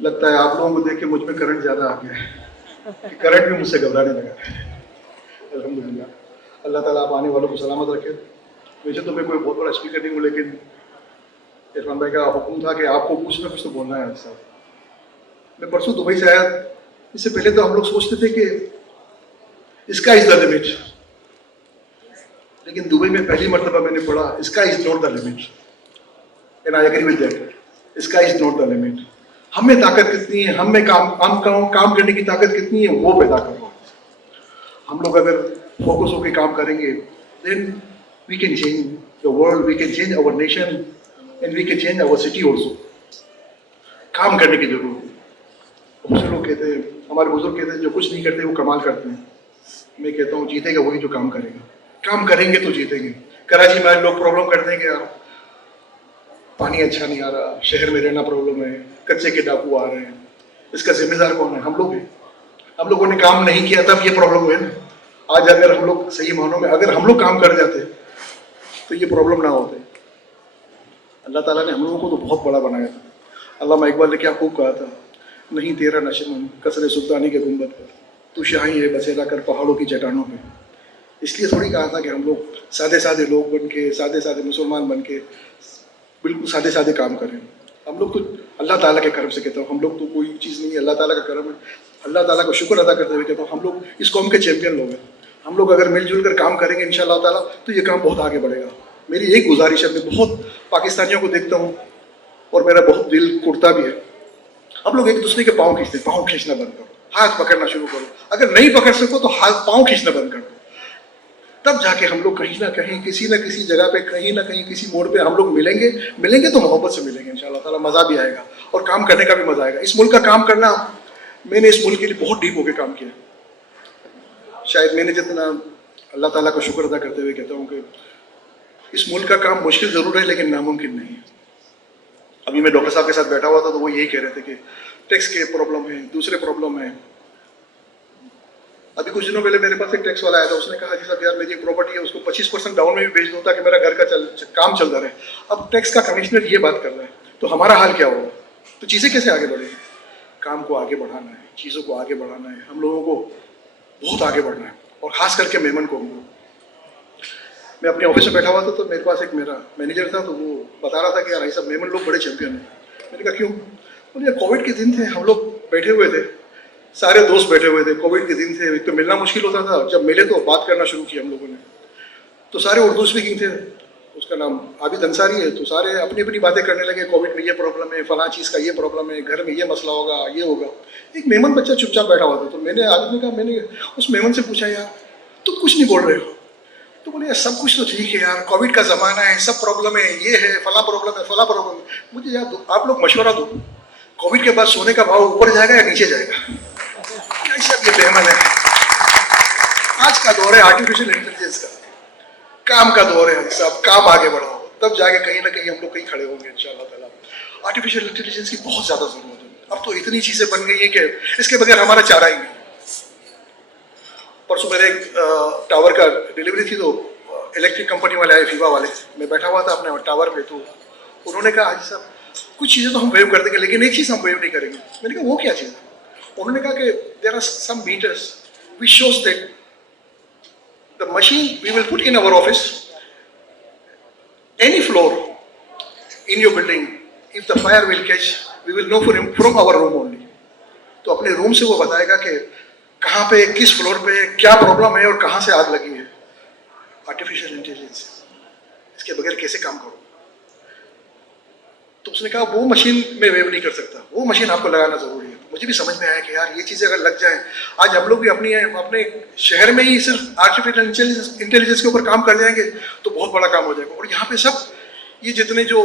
लगता है आप लोगों को देख के मुझ में करंट ज़्यादा आ गया है, करंट भी मुझसे घबराने लगा। अल्हम्दुलिल्लाह, अल्लाह ताला आप आने वालों को सलामत रखे। वैसे तो मैं कोई बहुत बड़ा स्पीकर नहीं हूँ, लेकिन इरफान भाई का हुक्म था कि आपको कुछ ना कुछ तो बोलना है साहब। मैं परसों दुबई से आया, इससे पहले तो हम लोग सोचते थे कि इसका इज द लिमिट, लेकिन दुबई में पहली मरतबा मैंने पढ़ा इसका is not the limit, and I agree with that, इसका इज नॉट द लिमिट। हम में ताकत कितनी है, हम में काम करने की ताकत कितनी है, वो पैदा करो। हम लोग अगर फोकस होकर काम करेंगे, then we can change the world, we can change our nation and we can change our city also. काम करने की जरूरत है। बहुत से लोग कहते हैं, हमारे बुजुर्ग कहते हैं, जो कुछ नहीं करते वो कमाल करते हैं। मैं कहता हूँ जीतेगा वही जो काम करेगा। काम करेंगे तो जीतेंगे। कराची में लोग प्रॉब्लम करते हैं कि यार पानी अच्छा नहीं आ रहा, शहर में रहना प्रॉब्लम है, कच्चे के डाकू आ रहे हैं, इसका जिम्मेदार कौन है? हम लोग हैं। हम लोगों ने काम नहीं किया तब ये प्रॉब्लम हुई ना। आज अगर हम लोग सही मानों में अगर हम लोग काम कर जाते तो ये प्रॉब्लम ना होते। अल्लाह ताला ने हम लोगों को तो बहुत बड़ा बनाया था। अल्लामा इकबाल ने क्या खूब कहा था, नहीं तेरा नशमन कसरे सुल्तानी के गुंबद पर, तू शाही है बसेरा कर पहाड़ों की चट्टानों पे। इसलिए थोड़ी कहा था कि हम लोग सादे सादे लोग बन के, सादे सादे मुसलमान बन के बिल्कुल सादे सादे काम करें। हम लोग तो अल्लाह ताला के करम से कहता हूँ, हम लोग तो कोई चीज़ नहीं है, अल्लाह ताला का करम है। अल्लाह ताला का शुक्र अदा करते हुए कहता हूँ, हम लोग इस कौम के चैंपियन लोग हैं। हम लोग अगर मिलजुल कर काम करेंगे इंशाअल्लाह ताला तो ये काम बहुत आगे बढ़ेगा। मेरी एक गुजारिश है, मैं बहुत पाकिस्तानियों को देखता हूँ और मेरा बहुत दिल कुड़ता भी है। हम लोग एक दूसरे के पाँव खींचते हैं, पाँव खींचना बंद करो, हाथ पकड़ना शुरू करो। अगर नहीं पकड़ सको तो हाथ पाँव खींचना बंद करो, तब जाके हम लोग कहीं ना कहीं किसी न किसी जगह पे, कहीं ना कहीं किसी मोड़ पे हम लोग मिलेंगे तो मोहब्बत से मिलेंगे इंशाअल्लाह ताला। मज़ा भी आएगा और काम करने का भी मज़ा आएगा। इस मुल्क का काम करना, मैंने इस मुल्क के लिए बहुत डीप होकर काम किया। शायद मैंने जितना, अल्लाह ताला का शुक्र अदा करते हुए कहता हूँ कि इस मुल्क का काम मुश्किल ज़रूर है लेकिन नामुमकिन नहीं है। अभी मैं डॉक्टर साहब के साथ बैठा हुआ था तो वो यही कह रहे थे कि टैक्स के प्रॉब्लम है, दूसरे प्रॉब्लम है। अभी कुछ दिनों पहले मेरे पास एक टैक्स वाला आया था, उसने कहा जी साहब यार मेरी एक प्रॉपर्टी है, उसको 25% डाउन में भी बेच दो ताकि मेरा घर का काम चलता रहे। अब टैक्स का कमिश्नर ये बात कर रहा है तो हमारा हाल क्या होगा? तो चीज़ें कैसे आगे बढ़ेगी? काम को आगे बढ़ाना है, चीज़ों को आगे बढ़ाना है, हम लोगों को बहुत आगे बढ़ना है, और ख़ास करके मेमन को। मैं अपने ऑफिस में बैठा हुआ था तो मेरे पास एक मेरा मैनेजर था, तो वो बता रहा था कि यार भाई साहब मेमन लोग बड़े चैंपियन हैं। मैंने कहा क्यों? बोले कोविड के दिन थे, हम लोग बैठे हुए थे, सारे दोस्त बैठे हुए थे, कोविड के दिन थे, एक तो मिलना मुश्किल होता था, जब मिले तो बात करना शुरू किया हम लोगों ने। तो सारे उर्दू स्पीकिंग थे, उसका नाम आबिद अंसारी है, तो सारे अपनी अपनी बातें करने लगे, कोविड में ये प्रॉब्लम है, फलां चीज़ का ये प्रॉब्लम है, घर में ये मसला होगा, ये होगा। एक मेमन बच्चा चुपचाप बैठा हुआ था, तो मैंने आबिद ने कहा, मैंने उस मेमन से पूछा यार तुम कुछ नहीं बोल रहे हो? तो बोले यार सब कुछ तो ठीक है यार, कोविड का ज़माना है, सब प्रॉब्लम है, ये है, फला प्रॉब्लम है, फला प्रॉब्लम है। मुझे यार आप लोग मशवरा दो, कोविड के बाद सोने का भाव ऊपर जाएगा या नीचे जाएगा? सब ये बेहमन है। आज का दौर है आर्टिफिशियल इंटेलिजेंस का, काम का दौर है सब, काम आगे बढ़ाओ, तब जाके कहीं ना कहीं हम लोग कहीं खड़े होंगे इंशाअल्लाह ताला। आर्टिफिशियल इंटेलिजेंस की बहुत ज़्यादा ज़रूरत है। अब तो इतनी चीज़ें बन गई हैं कि इसके बगैर हमारा चारा ही नहीं। परसों मेरे एक टावर का डिलीवरी थी, तो इलेक्ट्रिक कंपनी वाले आए, फीवा वाले। मैं बैठा हुआ था अपने टावर पे, तो उन्होंने कहा हाजी साहब कुछ चीज़ें तो हम वेव कर देंगे लेकिन एक चीज़ हम वेव नहीं करेंगे। मैंने कहा वो क्या चीज़ है? उन्होंने कहा कि there are some meters which shows that the machine we will put in our office, any floor in your building, if the fire will catch, we will know from our room only. तो अपने room से वो बताएगा कि कहाँ पे, किस floor पे क्या प्रॉब्लम है और कहाँ से आग लगी है। आर्टिफिशियल इंटेलिजेंस, इसके बगैर कैसे काम करो? तो उसने कहा वो मशीन में वेव नहीं कर सकता, वो मशीन आपको लगाना जरूरी है। मुझे भी समझ में आया कि यार ये चीज़ें अगर लग जाएं, आज हम लोग भी अपने शहर में ही सिर्फ आर्टिफिशियल इंटेलिजेंस के ऊपर काम कर जाएंगे तो बहुत बड़ा काम हो जाएगा। और यहाँ पे सब ये जितने जो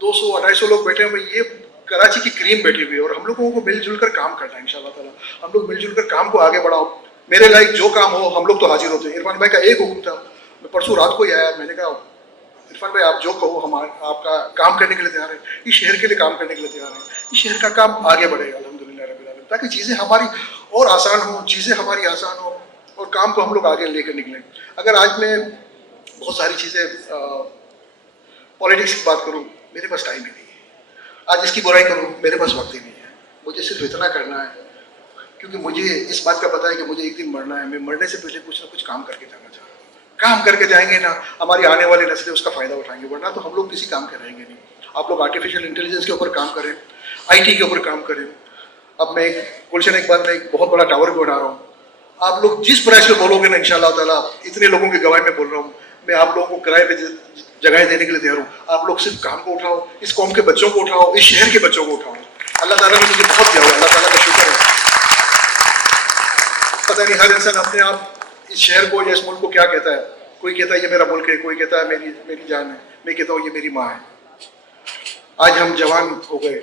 200-250 लोग बैठे हुए, ये कराची की क्रीम बैठी हुई है, और हम लोगों को मिलजुल कर काम करना है इंशाअल्लाह ताला। हम लोग मिलजुल कर काम को आगे बढ़ाओ। मेरे लाइक जो काम हो हम लोग तो हाजिर होते हैं। इरफान भाई का एक हुक्म था, मैं परसों रात को ही आया, मैंने कहा इरफान भाई आप जो कहो हम आपका काम करने के लिए तैयार है, इस शहर के लिए काम करने के लिए तैयार है, इस शहर का काम आगे बढ़ेगा अल्हम्दुलिल्लाह रब्बिल आलमीन, ताकि चीज़ें हमारी और आसान हो, चीज़ें हमारी आसान हो और काम को हम लोग आगे लेकर निकलें। अगर आज मैं बहुत सारी चीज़ें पॉलिटिक्स की बात करूँ, मेरे पास टाइम ही नहीं है। आज इसकी बुराई करूँ, मेरे पास वक्त ही नहीं है। مجھے صرف اتنا کرنا ہے، کیونکہ مجھے اس بات کا پتہ ہے کہ مجھے ایک دن مرنا ہے. میں مرنے سے پہلے کچھ نہ کچھ کام کر کے جانا چاہتا ہوں. کام کر کے جائیں گے نا ہماری آنے والی نسلیں اس کا فائدہ اٹھائیں گے، ورنہ تو ہم لوگ کسی کام کے رہیں گے نہیں. آپ لوگ آرٹیفیشیل انٹیلیجنس کے اوپر کام کریں، آئی ٹی کے اوپر کام کریں. اب میں گلشن ایک بات میں ایک بہت بڑا ٹاور بھی بنا رہا ہوں. آپ لوگ جس پرائز پہ بولو گے نا انشاءاللہ تعالیٰ، اتنے لوگوں کی گواہی میں بول رہا ہوں، میں آپ لوگوں کو کرائے پہ جگہیں دینے کے لیے تیار ہوں. آپ لوگ صرف کام کو اٹھاؤ، اس قوم کے بچوں کو اٹھاؤ، اس شہر کے بچوں کو اٹھاؤ. اللہ تعالیٰ نے مجھے بہت دیا ہوا ہے، اللہ تعالیٰ کا شکر ہے. پتہ نہیں ہر انسان اپنے آپ اس شہر کو یا اس ملک کو کیا کہتا ہے. کوئی کہتا ہے یہ میرا ملک ہے، کوئی کہتا ہے میری جان ہے. میں کہتا ہوں یہ میری ماں ہے. آج ہم جوان ہو گئے،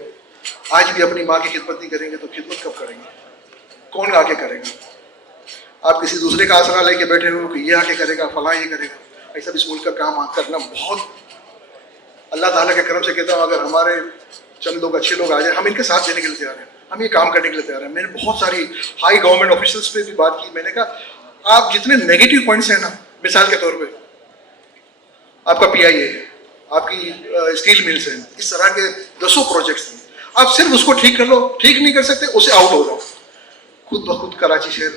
آج بھی اپنی ماں کی خدمت نہیں کریں گے تو خدمت کب کریں گے؟ کون آ کے کرے گا؟ آپ کسی دوسرے کا آسرا لے کے بیٹھے ہو کہ یہ آ کے کرے گا، فلاں یہ کرے گا. ایسا بھی اس ملک کا کام کرنا بہت اللہ تعالیٰ کے کرم سے کہتا ہوں. اگر ہمارے چند لوگ اچھے لوگ آ جائیں، ہم ان کے ساتھ دینے کے لیے تیار ہیں، ہم یہ کام کرنے کے لیے تیار ہیں. میں نے بہت ساری ہائی گورنمنٹ آفیسرس پہ بھی بات کی. میں نے کہا آپ جتنے نیگیٹو پوائنٹس ہیں نا، مثال کے طور پہ آپ کا پی آئی اے ہے، آپ کی اسٹیل ملز ہیں، اس طرح کے 10 پروجیکٹس ہیں. آپ صرف اس کو ٹھیک کر لو، ٹھیک نہیں کر سکتے اسے آؤٹ ہو جاؤ. خود بخود کراچی شہر،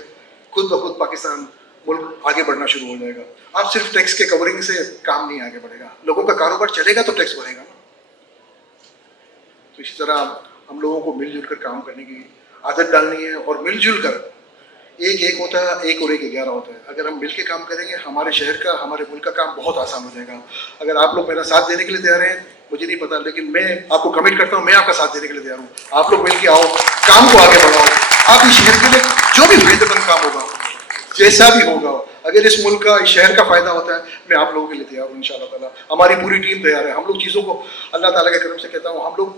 خود بخود پاکستان ملک آگے بڑھنا شروع ہو جائے گا. آپ صرف ٹیکس کے کورنگ سے کام نہیں آگے بڑھے گا. لوگوں کا کاروبار چلے گا تو ٹیکس بھرے گا نا. تو اسی طرح ہم لوگوں کو مل جل کر کام کرنے کی عادت ڈالنی ہے، اور مل جل کر ایک ہوتا ہے، ایک اور ایک 11 ہوتا ہے. اگر ہم مل کے کام کریں گے ہمارے شہر کا، ہمارے ملک کا کام بہت آسان ہو جائے گا. اگر آپ لوگ میرا ساتھ دینے کے لیے تیار ہیں مجھے نہیں پتا، لیکن میں آپ کو کمٹ کرتا ہوں میں آپ کا ساتھ دینے کے لیے تیار ہوں. آپ لوگ مل کے آؤ، کام کو آگے بڑھاؤ. آپ اس شہر کے لیے جو بھی فائدہ مند کام ہوگا، جیسا بھی ہوگا، اگر اس ملک کا، اس شہر کا فائدہ ہوتا ہے، میں آپ لوگوں کے لیے تیار ہوں. انشاءاللہ تعالیٰ ہماری پوری ٹیم تیار ہے. ہم لوگ چیزوں کو اللہ تعالیٰ کے کرم سے کہتا ہوں، ہم لوگ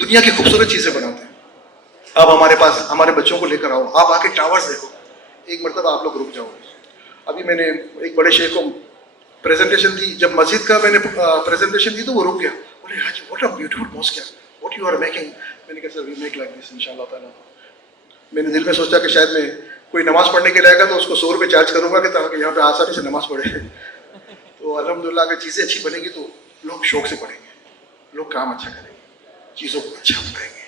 دنیا کی خوبصورت چیزیں بناتے ہیں. آپ ہمارے پاس ہمارے بچوں کو لے کر آؤ، آپ آ کے ٹاورز دیکھو. ایک مرتبہ آپ لوگ رک جاؤ. ابھی میں نے ایک بڑے شیخ کو پریزنٹیشن دی، جب مسجد کا میں نے پریزنٹیشن دی تو وہ رک گیا. بولے حاجی what a beautiful mosque, what you are making. میں نے کہا سر وی میک لائک دس انشاءاللہ تعالیٰ. میں نے دل میں سوچا کہ شاید میں کوئی نماز پڑھنے کے لائے گا تو اس کو 100 روپے چارج کروں گا کہ تاکہ یہاں پہ آسانی سے نماز پڑھے. تو الحمدللہ اگر چیزیں اچھی بنے گی تو لوگ شوق سے پڑھیں گے، لوگ کام اچھا کریں گے، چیزوں کو اچھا کریں گے.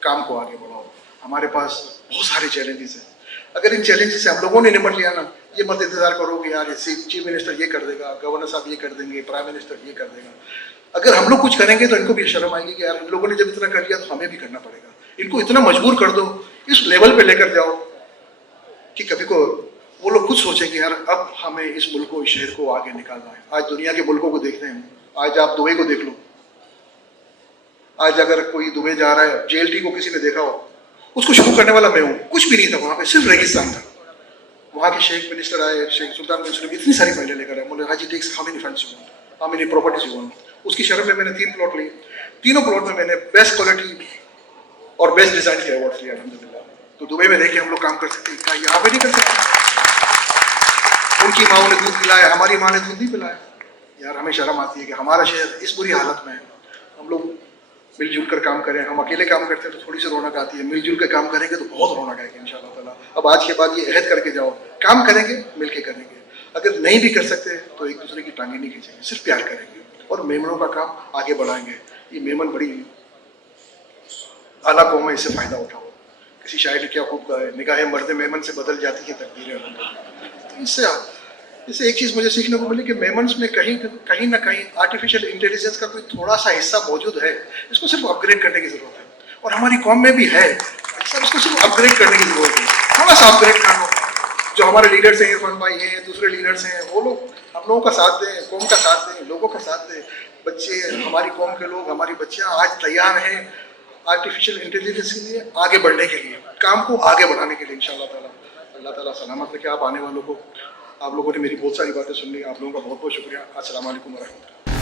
کام کو آگے بڑھاؤ. ہمارے پاس بہت سارے چیلنجز ہیں. اگر ان چیلنجز سے ہم لوگوں نے نمٹ لیا نا، یہ مت انتظار کرو کہ یار چیف منسٹر یہ کر دے گا، گورنر صاحب یہ کر دیں گے، پرائم منسٹر یہ کر دے گا. اگر ہم لوگ کچھ کریں گے تو ان کو بھی شرم آئے گی کہ یار ان لوگوں نے جب اتنا کر لیا تو ہمیں بھی کرنا پڑے گا. ان کو اتنا مجبور کر دو، اس لیول پہ لے کر جاؤ کہ کبھی کو وہ لوگ خود سوچیں کہ یار اب ہمیں اس ملک کو، اس شہر کو آگے نکالنا ہے. آج دنیا کے ملکوں کو دیکھتے ہیں. آج آپ دبئی کو دیکھ لو. آج اگر کوئی دبئی جا رہا ہے، جے ایل ٹی کو کسی نے دیکھا ہو، اس کو شروع کرنے والا میں ہوں. کچھ بھی نہیں تھا وہاں پہ، صرف ریگستان تھا. وہاں کے شیخ منسٹر آئے، شیخ سلطان بن سلیم اتنی ساری فائلیں لے کر آئے. بولے حاجی takes how many funds you want, how many properties you want. اس کی شرح میں نے 3 پلاٹ لیے. تینوں پلاٹ میں نے بیسٹ کوالٹی اور بیسٹ ڈیزائن کے ایوارڈ لیا الحمدللہ. تو دبئی میں رہ کے ہم لوگ کام کر سکتے ہیں، کیا یہاں پہ نہیں کر سکتے؟ ان کی ماؤں نے دودھ پلایا، ہماری ماں نے دودھ نہیں پلایا. یار ہمیں شرم آتی ہے کہ ہمارا شہر اس بری حالت میں ہے. ہم لوگ مل جل کر کام کریں. ہم اکیلے کام کرتے ہیں تو تھوڑی سی رونق آتی ہے، مل جل کے کام کریں گے تو بہت رونق آئے گی انشاءاللہ تعالیٰ. اب آج کے بعد یہ عہد کر کے جاؤ، کام کریں گے مل کے کریں گے. اگر نہیں بھی کر سکتے تو ایک دوسرے کی ٹانگیں نہیں کھینچیں گے، صرف پیار کریں گے اور میمنوں کا کام آگے بڑھائیں گے. یہ میمن بڑی اعلیٰ قوم ہے، اس سے فائدہ اٹھاؤ. کسی شاعر نے کیا خوب کہا ہے، نگاہ مرد میمن سے بدل جاتی ہے تقدیریں. اس سے ایک چیز مجھے سیکھنے کو ملی کہ میمنس میں کہیں نہ کہیں آرٹیفیشیل انٹیلیجنس کا کوئی تھوڑا سا حصہ موجود ہے. اس کو صرف اپ گریڈ کرنے کی ضرورت ہے، اور ہماری قوم میں بھی ہے. اس کو صرف اپ گریڈ کرنے کی ضرورت ہے، تھوڑا سا اپ گریڈ کرنا. جو ہمارے لیڈرس ہیں، عرفان بھائی ہیں، دوسرے لیڈرس ہیں، وہ لوگ ہم لوگوں کا ساتھ دیں، قوم کا ساتھ دیں، لوگوں کا ساتھ دیں. بچے، ہماری قوم کے لوگ، ہماری بچیاں آج تیار ہیں آرٹیفیشیل انٹیلیجنس کے لیے آگے بڑھنے کے لیے، کام کو آگے بڑھانے کے لیے. انشاءاللہ تعالیٰ اللہ تعالیٰ سلامت رکھے آپ آنے والوں کو. آپ لوگوں نے میری بہت ساری باتیں سن لی. آپ لوگوں کا بہت بہت شکریہ. السلام علیکم ورحمۃ اللہ.